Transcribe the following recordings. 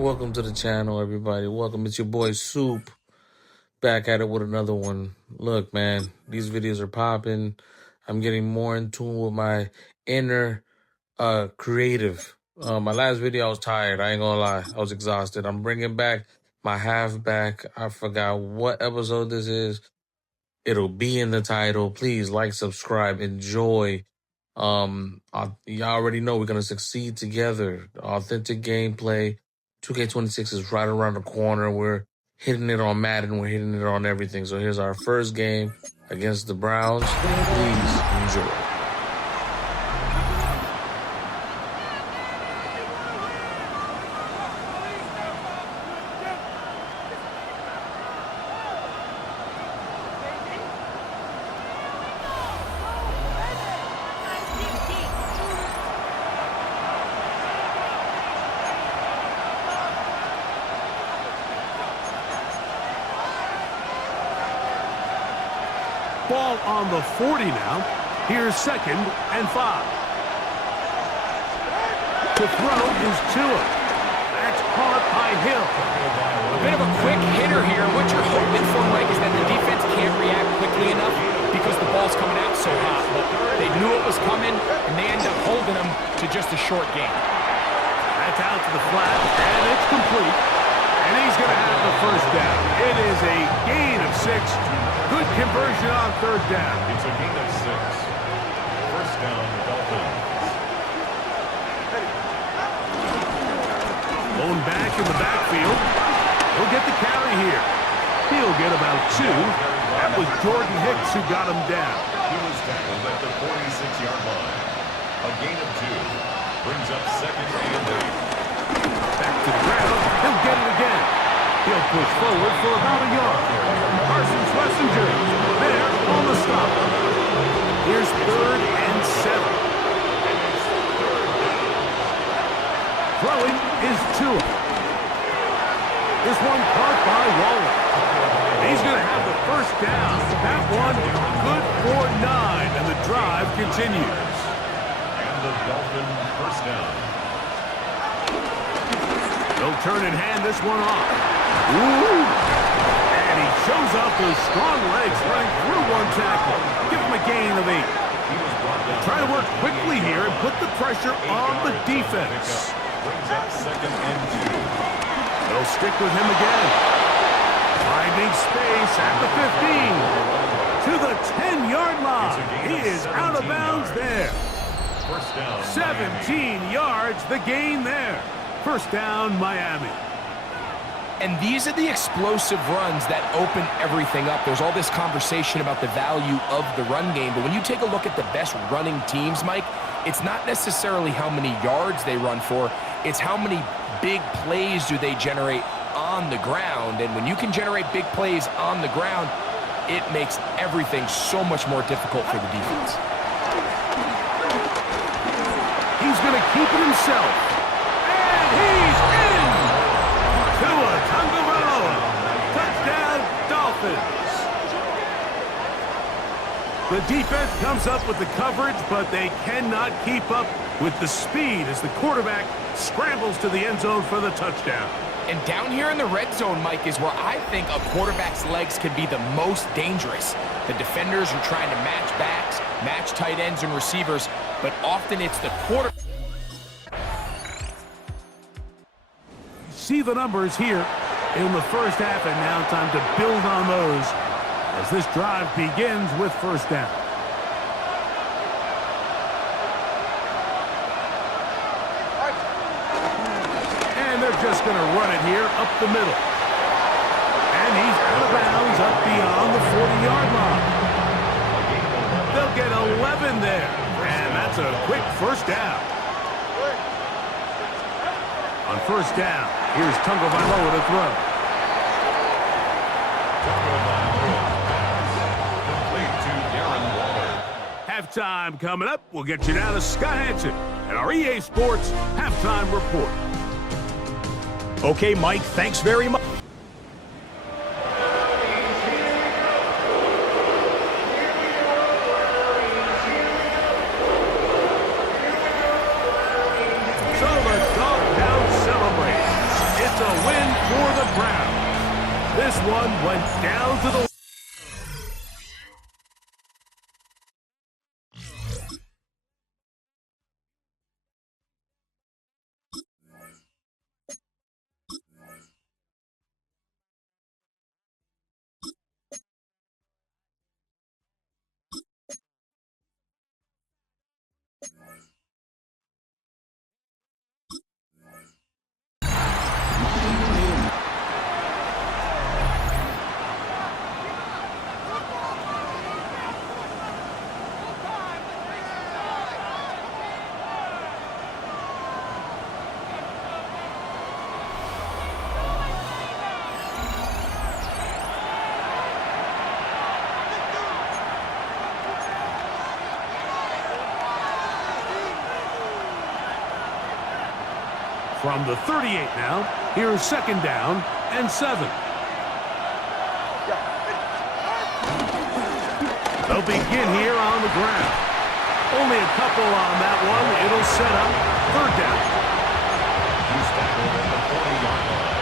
Welcome to the channel, everybody. Welcome. It's your boy Soup, back at it with another one. Look, man, these videos are popping. I'm getting more in tune with my inner creative. My last video, I was tired. I ain't gonna lie. I was exhausted. I'm bringing back my halfback. I forgot what episode this is. It'll be in the title. Please like, subscribe, enjoy. Y'all already know we're gonna succeed together. Authentic gameplay. 2K26 is right around the corner. We're hitting it on Madden. We're hitting it on everything. So here's our first game against the Browns. Please enjoy. Ball on the 40 now. Here's 2nd and 5. To throw is Tua. That's caught by Hill. A bit of a quick hitter here. What you're hoping for, Mike, is that the defense can't react quickly enough because the ball's coming out so hot. But they knew it was coming, and they end up holding them to just a short game. That's out to the flat, and it's complete. And he's going to have the first down. It is a gain of 6. Good conversion on 3rd down. It's a gain of 6. First down, Dolphins. Going back in the backfield. He'll get the carry here. He'll get about 2. That was Jordan Hicks who got him down. He was tackled at the 46-yard line. A gain of 2. Brings up 2nd and 8. Back to the ground. He'll get it again. He'll push forward for about a yard. Parsons Wessinger there on the stop. Here's 3rd and 7. Throwing is Tua. This one caught by Waller. He's going to have the first down. That one good for 9, and the drive continues. And the Dolphin first down. They'll turn and hand this one off. Ooh! And he shows off those strong legs running through one tackle. Give him a gain of 8. He was brought down. Try to work quickly here and put the pressure on the defense. Brings up 2nd and 2. They'll stick with him again. Finding space at the 15. To the 10-yard line. He is out of bounds there. First down, 17 yards, the gain there. First down, Miami. And these are the explosive runs that open everything up. There's all this conversation about the value of the run game, but when you take a look at the best running teams, Mike, it's not necessarily how many yards they run for, it's how many big plays do they generate on the ground. And when you can generate big plays on the ground, it makes everything so much more difficult for the defense. He's going to keep it himself. And he's in! Tua Tagovailoa. Touchdown, Dolphins. The defense comes up with the coverage, but they cannot keep up with the speed as the quarterback scrambles to the end zone for the touchdown. And down here in the red zone, Mike, is where I think a quarterback's legs can be the most dangerous. The defenders are trying to match backs, match tight ends and receivers, but often it's the quarterback. See the numbers here in the first half, and now time to build on those as this drive begins with first down. And they're just going to run it here up the middle. And he's out of bounds up beyond the 40-yard line. They'll get 11 there, and that's a quick first down. On first down, here's Tagovailoa to throw. Complete to Darren Waller. Halftime coming up. We'll get you down to Scott Hansen and our EA Sports Halftime Report. Okay, Mike, thanks very much. one went down to the... From the 38 now, here's second down and 7. They'll begin here on the ground. Only a couple on that one. It'll set up third down. He's tackled at the 40-yard line.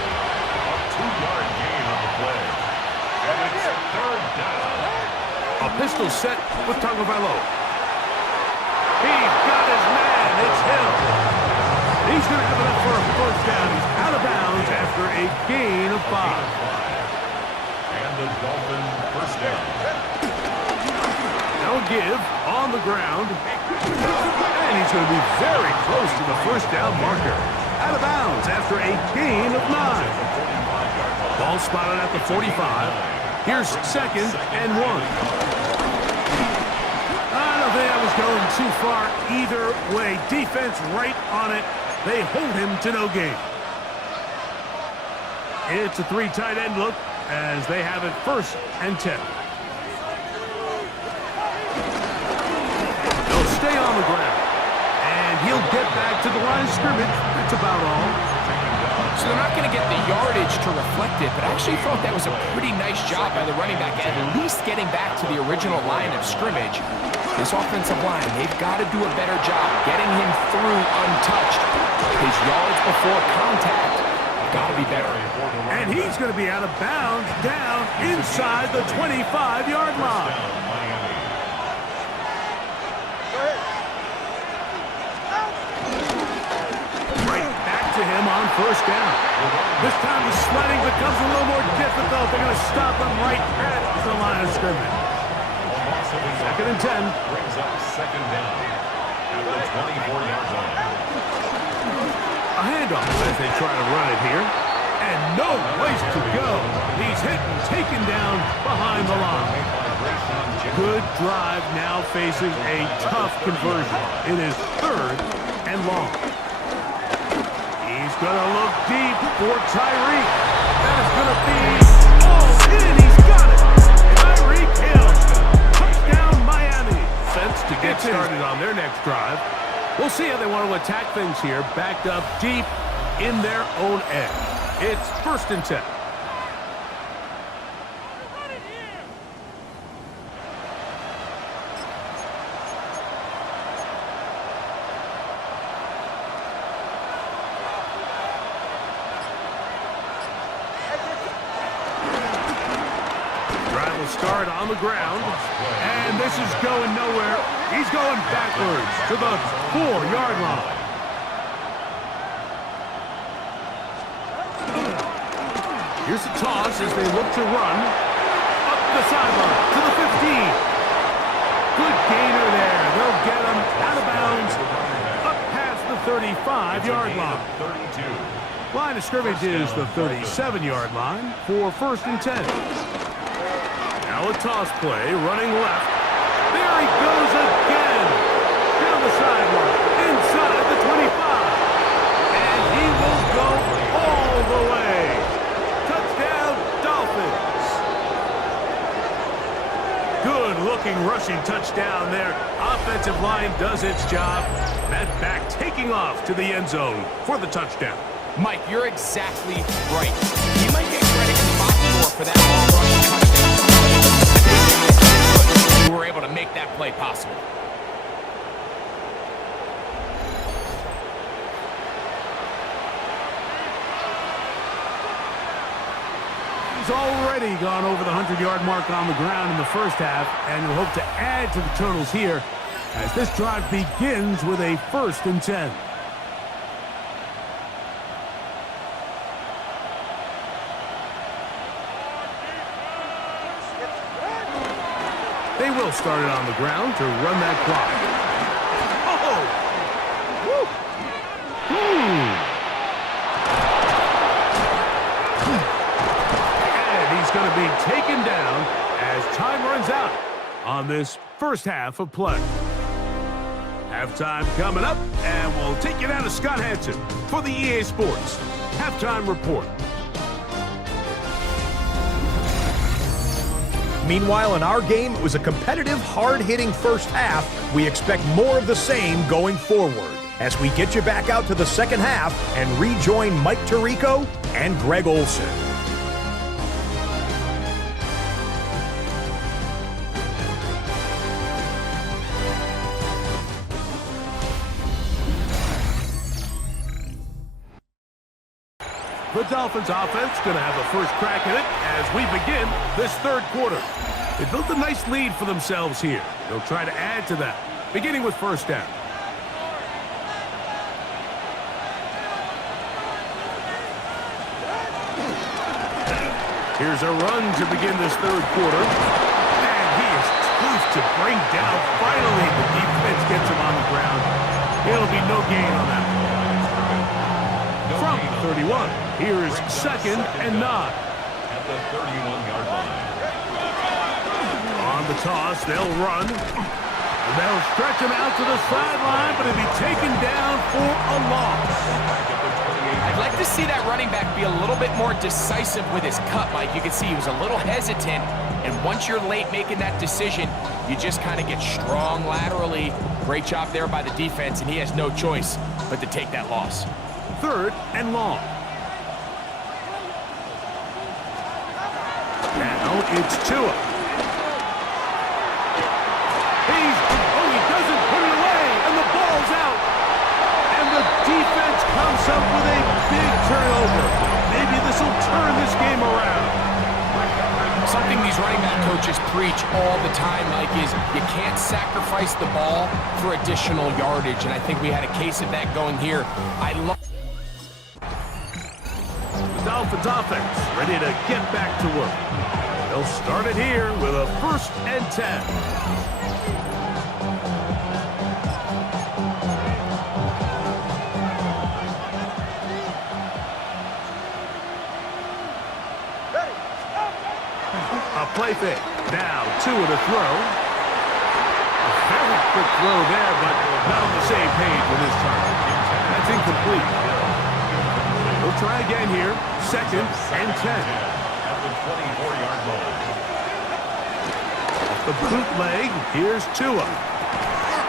A 2-yard gain on the play. And it's third down. A pistol set with Tagovailoa. He's got his man. It's Hill. He's going to have enough for a first down. He's out of bounds after a gain of 5. And the Dolphin first down. Now a give on the ground. And he's going to be very close to the first down marker. Out of bounds after a gain of 9. Ball spotted at the 45. Here's second and 1. I don't think I was going too far either way. Defense right on it. They hold him to no gain. It's a 3 tight end look as they have it first and 10. They'll stay on the ground. And he'll get back to the line of scrimmage. That's about all. So they're not going to get the yardage to reflect it, but I actually thought that was a pretty nice job by the running back, at least getting back to the original line of scrimmage. This offensive line, they've got to do a better job getting him through untouched. His yards before contact got to be better. And he's going to be out of bounds down inside the 25-yard line. Right back to him on first down. This time the sledding becomes a little more difficult. They're going to stop him right at the line of scrimmage. Second and 10. Brings up second down at the 24-yard line. A handoff as they try to run it here. And no place to go. He's hit and taken down behind the line. Good drive now facing a tough conversion. It is third and long. He's going to look deep for Tyreek. That is going to be all in. He's got it. Tyreek Hill. Touchdown Miami. Fence to get started on their next drive. We'll see how they want to attack things here. Backed up deep in their own end. It's first and 10. Drive will start on the ground. And this is going nowhere. He's going backwards to the 4-yard line. Here's a toss as they look to run. Up the sideline to the 15. Good gainer there. They'll get him out of bounds. Up past the 35-yard line. Line of scrimmage is the 37-yard line for first and 10. Now a toss play, running left. There he goes again. Down the sideline, inside the 25. And he will go all the way. Touchdown, Dolphins. Good-looking rushing touchdown there. Offensive line does its job. That back taking off to the end zone for the touchdown. Mike, you're exactly right. You might get credit in the box score for that long rushing touchdown. We were able to make that play possible. He's already gone over the 100-yard mark on the ground in the first half, and he'll hope to add to the totals here as this drive begins with a 1st and 10. They will start it on the ground to run that clock. Oh! And he's going to be taken down as time runs out on this first half of play. Halftime coming up, and we'll take you down to Scott Hansen for the EA Sports Halftime Report. Meanwhile, in our game, it was a competitive, hard-hitting first half. We expect more of the same going forward as we get you back out to the second half and rejoin Mike Tirico and Greg Olson. The Dolphins offense going to have a first crack at it as we begin this third quarter. They built a nice lead for themselves here. They'll try to add to that, beginning with first down. Here's a run to begin this third quarter. And he is tough to bring down. Finally, the defense gets him on the ground. There'll be no gain on that one. From 31, here is 2nd and 9. At the 31-yard line. On the toss, they'll run. And they'll stretch him out to the sideline, but he'll be taken down for a loss. I'd like to see that running back be a little bit more decisive with his cut, Mike. You can see he was a little hesitant, and once you're late making that decision, you just kind of get strong laterally. Great job there by the defense, and he has no choice but to take that loss. 3rd and long. Now it's Tua. He doesn't put it away, and the ball's out. And the defense comes up with a big turnover. Maybe this will turn this game around. Something these running back coaches preach all the time, Mike, is you can't sacrifice the ball for additional yardage, and I think we had a case of that going here. The Dolphins offense ready to get back to work. They'll start it here with a 1st and 10. A play fake. Now Tua to throw. A very quick throw there, but not on the same page with his time. That's incomplete. We'll try again here. 2nd and 10. At the 24-yard line. The bootleg. Here's Tua.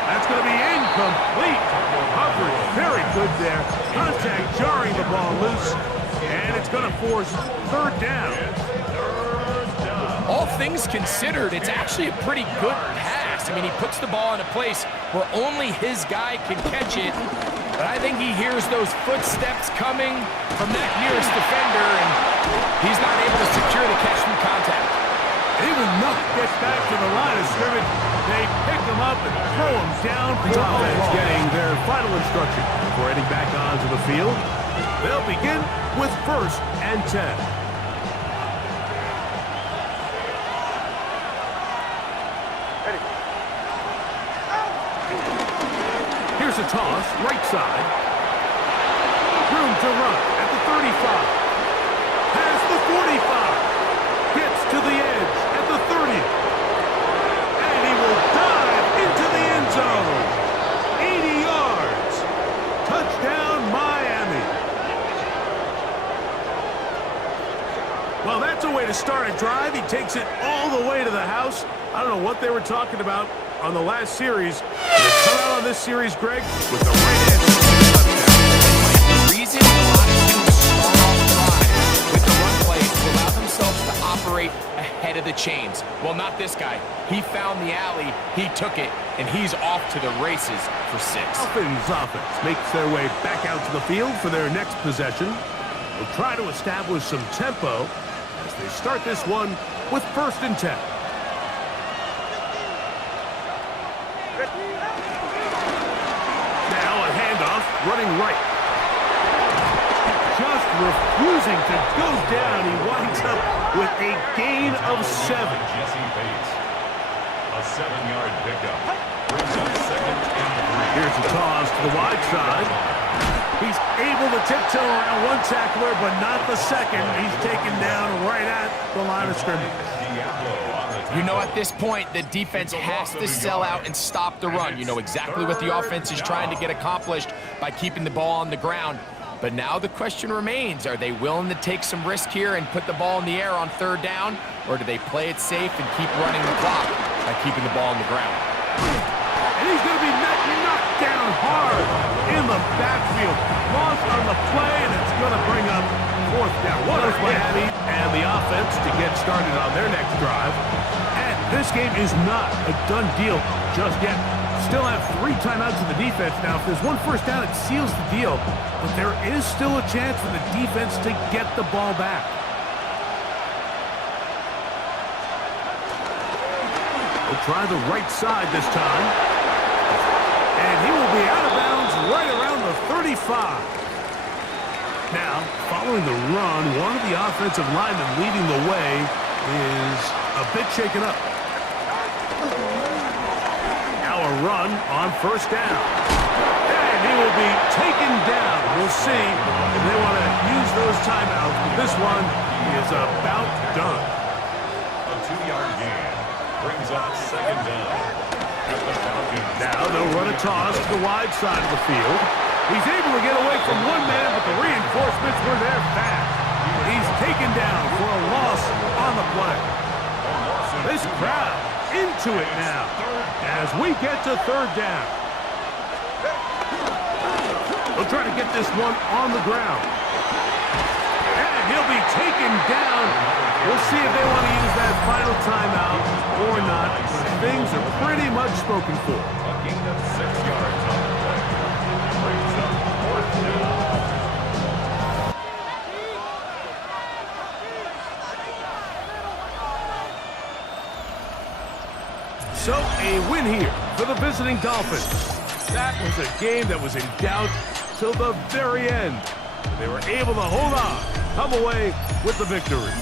That's going to be incomplete. Coverage very good there. Contact jarring the ball loose. And it's going to force 3rd down. All things considered, it's actually a pretty good pass. I mean, he puts the ball in a place where only his guy can catch it. But I think he hears those footsteps coming from that nearest defender, and he's not able to secure the catch through contact. Even Nuck gets back to the line of scrimmage. They pick him up and throw him down. The offense getting their final instruction before heading back onto the field. They'll begin with 1st and 10. Here's a toss, right side. Room to run at the 35. Has the 45. Gets to the edge at the 30. And he will dive into the end zone. 80 yards. Touchdown, Miami. Well, that's a way to start a drive. He takes it all the way to the house. I don't know what they were talking about on the last series. They come out on this series, Greg, with the right answer. The reason a lot of teams start off drive with the run play is to allow themselves to operate ahead of the chains. Well, not this guy. He found the alley, he took it, and he's off to the races for 6. Dolphins offense makes their way back out to the field for their next possession. They'll try to establish some tempo as They start this one with 1st and 10. Now a handoff, running right. Just refusing to go down. He winds up with a gain of 7. Jesse Bates. A 7-yard pickup. Brings up 2nd and 3. Here's a toss to the wide side. He's able to tiptoe around one tackler, but not the second. He's taken down right at the line of scrimmage. You know, at this point, the defense has to sell out and stop the run. You know exactly what the offense is trying to get accomplished by keeping the ball on the ground. But now the question remains, are they willing to take some risk here and put the ball in the air on 3rd down, or do they play it safe and keep running the clock by keeping the ball on the ground? And he's going to be knocked down hard in the backfield. Loss on the play, and it's going to bring up 4th down. What is Miami and the offense to get started on their next drive. And this game is not a done deal just yet. Still have 3 timeouts in the defense now. If there's one 1st down, it seals the deal. But there is still a chance for the defense to get the ball back. We'll try the right side this time. And he will be out of bounds right around the 35. Now, following the run, one of the offensive linemen leading the way is a bit shaken up. Now a run on 1st down. And he will be taken down. We'll see if they want to use those timeouts. But this one is about done. A 2-yard gain brings up 2nd down. Now they'll run a toss to the wide side of the field. He's able to get away from one man, but the reinforcements were there fast. He's taken down for a loss on the play. This crowd into it now as we get to 3rd down. We'll try to get this one on the ground. And he'll be taken down. We'll see if they want to use that final timeout or not. Things are pretty much spoken for. A gain of 6 yards on the play. Brings up 4th down. So a win here for the visiting Dolphins. That was a game that was in doubt till the very end. They were able to hold on, come away with the victory.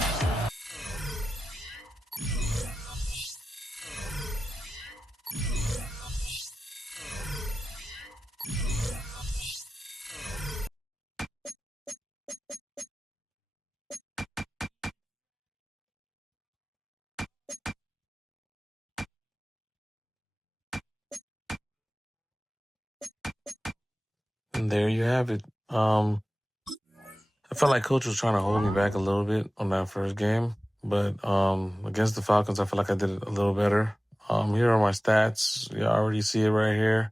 And there you have it. I felt like coach was trying to hold me back a little bit on that first game, but against the Falcons, I feel like I did it a little better. Here are my stats. You already see it right here.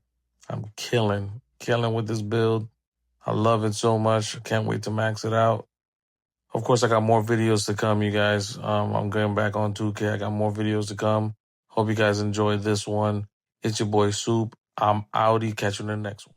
I'm killing with this build. I love it so much. I can't wait to max it out. Of course, I got more videos to come, you guys. I'm going back on 2K. I got more videos to come. Hope you guys enjoyed this one. It's your boy Soup. I'm outie. Catch you in the next one.